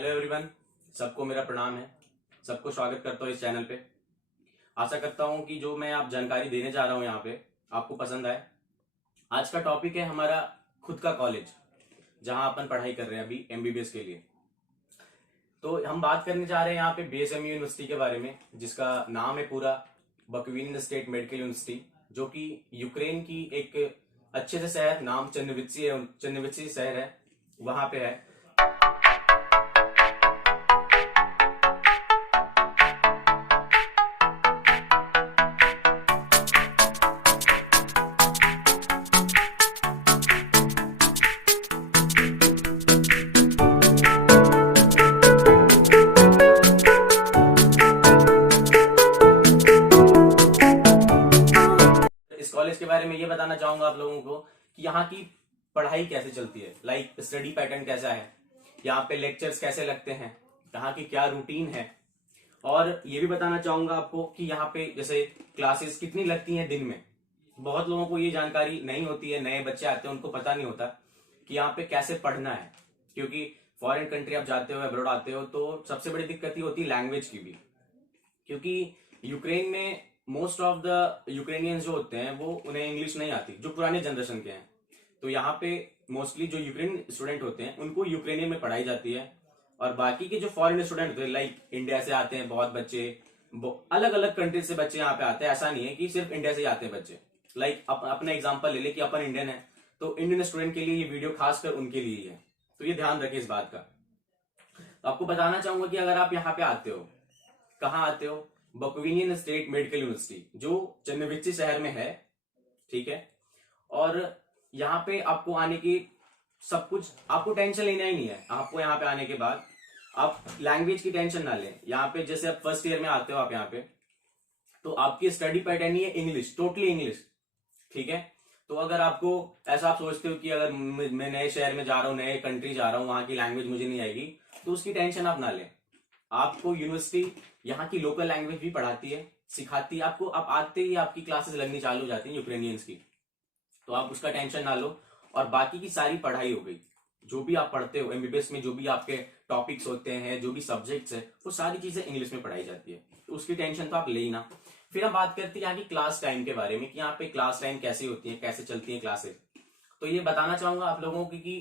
Hello everyone, सबको मेरा प्रणाम है। सबको स्वागत करता हूँ इस चैनल पे। आशा करता हूँ कि जो मैं आप जानकारी देने जा रहा हूँ यहाँ पे आपको पसंद आए। आज का टॉपिक है हमारा खुद का कॉलेज, जहाँ अपन पढ़ाई कर रहे हैं अभी एमबीबीएस के लिए। तो हम बात करने जा रहे हैं यहाँ पे बीएसएमयू यूनिवर्सिटी के बारे में, जिसका नाम है पूरा बकविन स्टेट मेडिकल यूनिवर्सिटी, जो कि यूक्रेन की एक अच्छे से शहर, नाम चन्नवित्सी शहर है, वहां पे है। इस कॉलेज के बारे में ये बताना चाहूंगा आप लोगों को कि यहाँ की पढ़ाई कैसे चलती है, लाइक स्टडी पैटर्न कैसा है, यहाँ पे लेक्चर्स कैसे लगते हैं, यहाँ की क्या रूटीन है। और ये भी बताना चाहूंगा आपको कि यहाँ पे जैसे क्लासेस कितनी लगती हैं दिन में। बहुत लोगों को ये जानकारी नहीं होती है, नए बच्चे आते हैं उनको पता नहीं होता कि यहाँ पे कैसे पढ़ना है, क्योंकि फॉरेन कंट्री आप जाते हो, अब्रॉड आते हो, तो सबसे बड़ी दिक्कत ये होती है लैंग्वेज की भी, क्योंकि यूक्रेन में मोस्ट ऑफ द यूक्रेनियंस जो होते हैं वो उन्हें इंग्लिश नहीं आती, जो पुराने जनरेशन के हैं। तो यहाँ पे मोस्टली जो यूक्रेन स्टूडेंट होते हैं उनको यूक्रेनियन में पढ़ाई जाती है, और बाकी के जो फॉरेन स्टूडेंट होते हैं, लाइक इंडिया से आते हैं बहुत बच्चे, अलग अलग कंट्री से बच्चे यहाँ पे आते हैं। ऐसा नहीं है कि सिर्फ इंडिया से ही आते हैं बच्चे। लाइक अपना एग्जाम्पल ले ले कि अपन इंडियन है, तो इंडियन स्टूडेंट के लिए ये वीडियो खासकर उनके लिए ही है, तो ये ध्यान रखें इस बात का। तो आपको बताना चाहूंगा कि अगर आप यहाँ पे आते हो, कहाँ आते हो, बकविनियन स्टेट मेडिकल यूनिवर्सिटी जो चन्नवित्सी शहर में है, ठीक है। और यहाँ पे आपको आने की सब कुछ, आपको टेंशन लेना ही नहीं है। आपको यहाँ पे आने के बाद आप लैंग्वेज की टेंशन ना लें। यहाँ पे जैसे आप फर्स्ट ईयर में आते हो आप यहाँ पे, तो आपकी स्टडी पैटर्न ही है इंग्लिश, टोटली इंग्लिश, ठीक है। तो अगर आपको ऐसा आप सोचते हो कि अगर मैं नए शहर में जा रहा हूँ, नए कंट्री जा रहा हूँ, वहां की लैंग्वेज मुझे नहीं आएगी, तो उसकी टेंशन आप ना लें। आपको यूनिवर्सिटी यहाँ की लोकल लैंग्वेज भी पढ़ाती है, सिखाती है आपको। आप आते ही आपकी क्लासेस लगनी चालू हो जाती हैं यूक्रेनियंस की, तो आप उसका टेंशन ना लो। और बाकी की सारी पढ़ाई हो गई, जो भी आप पढ़ते हो एमबीबीएस में, जो भी आपके टॉपिक्स होते हैं, जो भी सब्जेक्ट्स है, वो सारी चीजें इंग्लिश में पढ़ाई जाती है, तो उसकी टेंशन तो आप ले ही ना। फिर हम बात करते हैं यहाँ की क्लास टाइम के बारे में कि यहाँ पे क्लास टाइम कैसी होती है, कैसे चलती है क्लासेस। तो ये बताना चाहूंगा आप लोगों की कि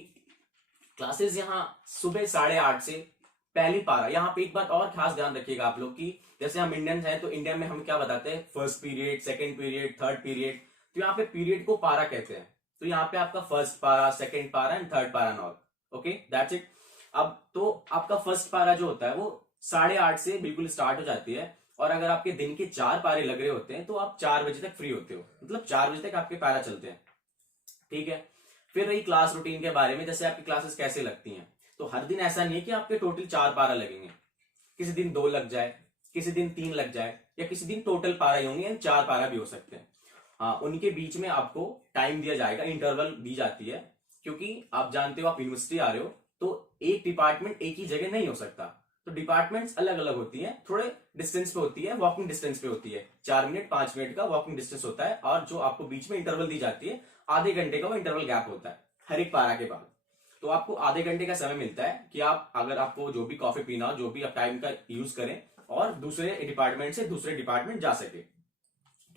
क्लासेस यहाँ सुबह 8:30 से पहली पारा। यहाँ पे एक बात और खास ध्यान रखिएगा आप लोग की, जैसे हम इंडियंस हैं तो इंडिया में हम क्या बताते हैं, first period, second period, third period. तो यहाँ पे पीरियड को पारा कहते हैं। तो यहाँ पे आपका फर्स्ट पारा, सेकंड पारा एंड थर्ड पारा नॉल, ओके, दैट्स इट। अब तो आपका फर्स्ट पारा जो होता है वो 8:30 से बिल्कुल स्टार्ट हो जाती है, और अगर आपके दिन के 4 पारे लग रहे होते हैं तो आप 4 बजे तक फ्री होते हो, मतलब 4 बजे तक आपके पारा चलते हैं, ठीक है। फिर रही क्लास रूटीन के बारे में, जैसे आपकी क्लासेस कैसे लगती हैं। तो हर दिन ऐसा नहीं है कि आपके टोटल 4 पारा लगेंगे, किसी दिन 2 लग जाए, किसी दिन 3 लग जाए, या किसी दिन टोटल पारा ही होंगे, 4 पारा भी हो सकते हैं। हाँ, उनके बीच में आपको टाइम दिया जाएगा, इंटरवल दी जाती है, क्योंकि आप जानते हो आप यूनिवर्सिटी आ रहे हो, तो एक डिपार्टमेंट एक ही जगह नहीं हो सकता। तो डिपार्टमेंट्स अलग अलग होती हैं, थोड़े डिस्टेंस पे होती है, वॉकिंग डिस्टेंस पे होती है, 4 मिनट 5 मिनट का वॉकिंग डिस्टेंस होता है, और जो आपको बीच में इंटरवल दी जाती है, आधे घंटे का वो इंटरवल गैप होता है हर एक पारा के बाद। तो आपको आधे घंटे का समय मिलता है कि आप, अगर आपको जो भी कॉफी पीना हो, जो भी आप टाइम का यूज करें, और दूसरे डिपार्टमेंट से दूसरे डिपार्टमेंट जा सके,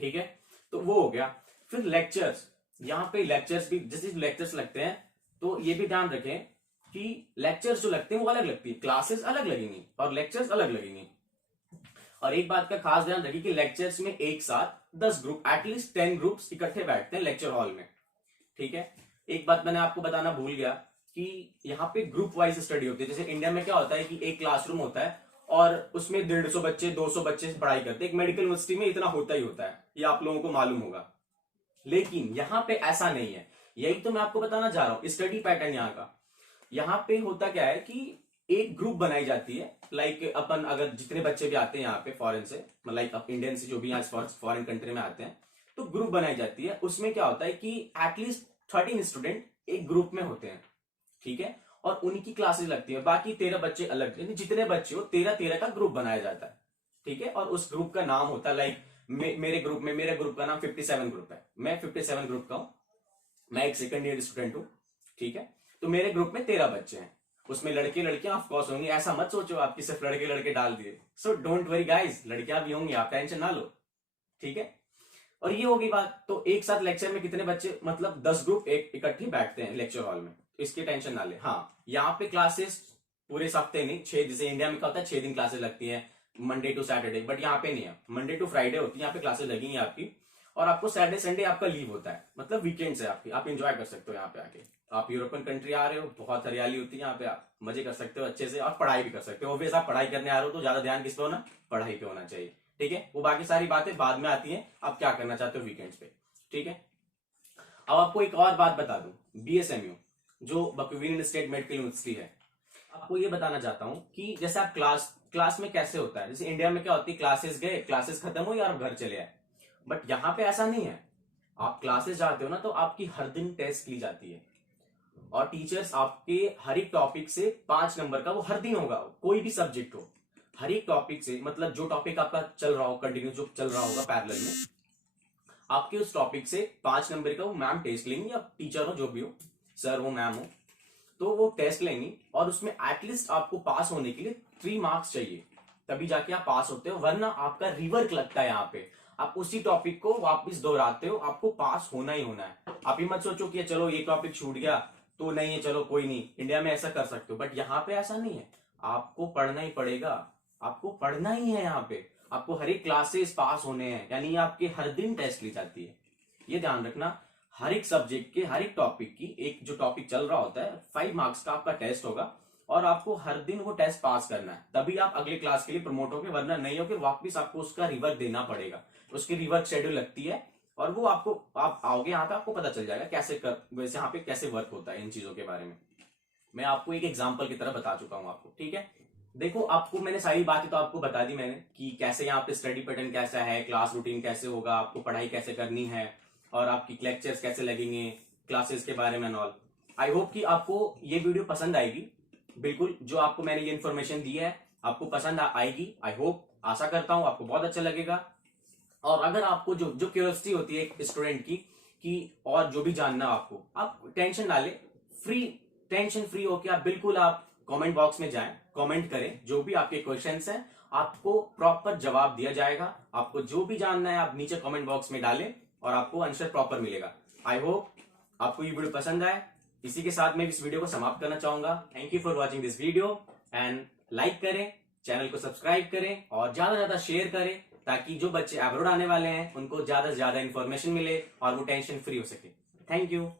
ठीक है। तो वो हो गया। फिर लेक्चर्स, यहाँ पे लेक्चर्स भी, जैसे लेक्चर्स लगते हैं तो ये भी ध्यान रखें कि लेक्चर्स जो लगते हैं वो अलग लगती है, क्लासेस अलग लगेंगी और लेक्चर्स अलग लगेंगी। और एक बात का खास ध्यान रखिए कि लेक्चर्स में एक साथ 10 ग्रुप, एटलीस्ट 10 ग्रुप्स इकट्ठे बैठते हैं लेक्चर हॉल में, ठीक है। एक बात मैंने आपको बताना भूल गया कि यहाँ पे ग्रुप वाइज स्टडी होती है। जैसे इंडिया में क्या होता है कि एक क्लासरूम होता है और उसमें 150 बच्चे, 200 बच्चे पढ़ाई करते हैं। एक मेडिकल यूनिवर्सिटी में इतना होता ही होता है, ये आप लोगों को मालूम होगा। लेकिन यहाँ पे ऐसा नहीं है, यही तो मैं आपको बताना चाह रहा हूँ स्टडी पैटर्न यहाँ का। यहाँ पे होता क्या है कि एक ग्रुप बनाई जाती है, लाइक अपन अगर जितने बच्चे भी आते हैं यहाँ पे फॉरेन से, लाइक इंडियन से जो भी यहाँ फॉरेन कंट्री में आते हैं, तो ग्रुप बनाई जाती है। उसमें क्या होता है कि एटलीस्ट 13 स्टूडेंट एक ग्रुप में होते हैं, ठीक है, और उनकी क्लासेस लगती है। बाकी 13 बच्चे अलग, जितने बच्चे हो 13-13 का ग्रुप बनाया जाता है, ठीक है। और उस ग्रुप का नाम होता है, लाइक मेरे ग्रुप का नाम 57 ग्रुप है, मैं 57 ग्रुप का हूं, मैं एक सेकंड ईयर स्टूडेंट हूं, ठीक है। तो मेरे ग्रुप में 13 बच्चे हैं। उसमें लड़के लड़कियां ऑफकोर्स होंगे, ऐसा मत सोचो आपकी सिर्फ लड़के लड़के डाल दिए। सो डोंट वरी गाइज, लड़कियां भी होंगी, आप टेंशन ना लो, ठीक है। और ये होगी बात। तो एक साथ लेक्चर में कितने बच्चे, मतलब 10 ग्रुप एक इकट्ठे बैठते हैं लेक्चर हॉल में, इसकी टेंशन ना ले। हाँ, यहाँ पे क्लासेस पूरे हफ्ते नहीं, 6, जैसे इंडिया में क्या होता है 6 दिन क्लासेस लगती है, मंडे टू सैटरडे, बट यहाँ पे नहीं है, मंडे टू फ्राइडे होती है यहाँ पे क्लासेस लगेंगी आपकी। और आपको सैटरडे संडे आपका लीव होता है, मतलब वीकेंड है आपकी, आप एंजॉय कर सकते हो यहाँ पे आके। आप यूरोपियन कंट्री आ रहे हो, बहुत हरियाली होती है यहाँ पे, आप मजे कर सकते हो अच्छे से, और पढ़ाई भी कर सकते हो। ऑब्वियस आप पढ़ाई करने आ रहे हो तो ज्यादा ध्यान किस पे होना, पढ़ाई पे होना चाहिए, ठीक है। वो बाकी सारी बातें बाद में आती हैं, आप क्या करना चाहते हो वीकेंड्स पे, ठीक है। अब आपको एक और बात बता दूं, बीएसएमयू जो बकवीन स्टेट मेडिकल यूनिवर्सिटी है, आपको ये बताना चाहता हूं कि जैसे आप क्लास में कैसे होता है, जैसे इंडिया में क्या होती है, क्लासेस गए, क्लासेस खत्म हुई और घर चले आए, बट यहाँ पे ऐसा नहीं है। आप क्लासेस जाते हो ना तो आपकी हर दिन टेस्ट ली जाती है, और टीचर्स आपके हर एक टॉपिक से 5 नंबर का, वो हर दिन होगा, कोई भी सब्जेक्ट हो, हर एक टॉपिक से, मतलब जो टॉपिक आपका चल रहा हो कंटिन्यू, जो चल रहा होगा पैरेलल में, आपके उस टॉपिक से 5 नंबर का वो मैम टेस्ट लेंगी, या टीचर हो जो भी हो, सर हो मैम हो, तो वो टेस्ट लेंगी, और उसमें एटलीस्ट आपको पास होने के लिए 3 मार्क्स चाहिए, तभी जाके आप पास होते हो, वरना आपका रिवर्क लगता है यहाँ पे, आप उसी टॉपिक को वापस दोहराते हो, आपको पास होना ही होना है। आप ये मत सोचो कि चलो ये टॉपिक छूट गया तो नहीं है, चलो कोई नहीं, इंडिया में ऐसा कर सकते हो, बट यहाँ पे ऐसा नहीं है, आपको पढ़ना ही पड़ेगा, आपको पढ़ना ही है यहाँ पे, आपको हर एक क्लासेस पास होने हैं, यानी आपके हर दिन टेस्ट ली जाती है। ये ध्यान रखना, हर एक सब्जेक्ट के हर एक टॉपिक की, एक जो टॉपिक चल रहा होता है 5 मार्क्स का आपका टेस्ट होगा, और आपको हर दिन वो टेस्ट पास करना है, तभी आप अगले क्लास के लिए प्रमोट होगे, वरना नहीं हो, फिर वापस आपको उसका रिवर्क देना पड़ेगा, उसकी रिवर्क शेड्यूल लगती है, और वो आपको, आप आओगे यहाँ पे आपको पता चल जाएगा कैसे वैसे यहाँ पे कैसे वर्क होता है इन चीजों के बारे में। मैं आपको एक एग्जाम्पल की तरह बता चुका हूँ आपको, ठीक है। देखो, आपको मैंने सारी बातें तो आपको बता दी मैंने, कि कैसे यहाँ पे स्टडी पैटर्न कैसा है, क्लास रूटीन कैसे होगा, आपको पढ़ाई कैसे करनी है, और आपकी लेक्चर्स कैसे लगेंगे, क्लासेस के बारे में ऑल। आई होप कि आपको ये वीडियो पसंद आएगी, बिल्कुल जो आपको मैंने ये इन्फॉर्मेशन दी है आपको पसंद आएगी, आई होप, आशा करता हूं आपको बहुत अच्छा लगेगा। और अगर आपको जो जो क्यूरियोसिटी होती है एक स्टूडेंट की, कि और जो भी जानना आपको, आप टेंशन ना ले, टेंशन फ्री होके आप बिल्कुल आप कमेंट बॉक्स में जाएं, कमेंट करें, जो भी आपके क्वेश्चंस हैं आपको प्रॉपर जवाब दिया जाएगा। आपको जो भी जानना है आप नीचे कमेंट बॉक्स में डालें और आपको आंसर प्रॉपर मिलेगा। आई होप आपको ये वीडियो पसंद आए। इसी के साथ मैं इस वीडियो को समाप्त करना चाहूंगा। Thank you for watching this video, and like करें, चैनल को सब्सक्राइब करें, और ज्यादा से ज्यादा शेयर करें, ताकि जो बच्चे अब्रॉड आने वाले हैं उनको ज्यादा से ज्यादा इंफॉर्मेशन मिले और वो टेंशन फ्री हो सके। Thank you.